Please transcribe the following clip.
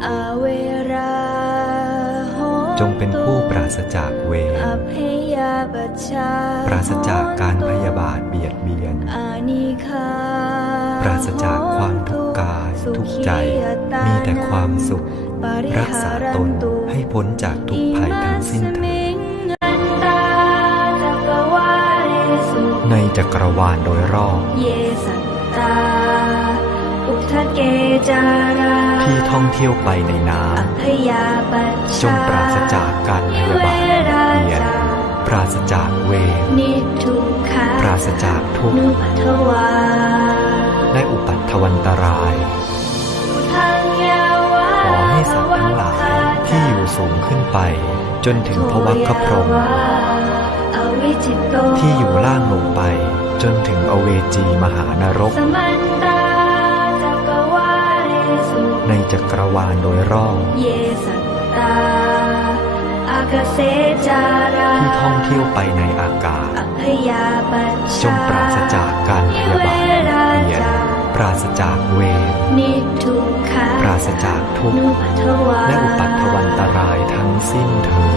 อาเวราโหจงเป็นผู้ปราศจากเวรอภยาบัชชาปราศจากการพยาบาทเบียดเบียนอานิคาปราศจากความทุกข์กายทุกข์ใจ มีแต่ความสุข รักษาตนให้พ้นจากทุกภัยทั้งสิ้นเถิดในจักรวาลโดยรอบ ที่ท่องเที่ยวไปในน้อัพยาปัชำจงปราศจากการพยาบาทเบียดเบียนปราศจากเวรนิทุกขาปราศจากทุกข์นุปัทวาและอุปัตถวันตรายทังยาวาขอให้สัตว์ทั้งหลายที่อยู่สูงขึ้นไป จนถึงพวัคคพรหมอวิจิตโตที่อยู่ล่างลงไปจนถึงอเวจีมหานรก ในจักรวาลโดยรอบเยสัตตาอากาเสจาราที่ท่องเที่ยวไปในอากาศอัพยาปัชชาจงปราศจากการพยาบาทเบียดเบียนปราศจากเวรนิทุกขาปราศจากทุกข์นุปัทวาและอุปัตถวันตรายทั้งสิ้นเถิด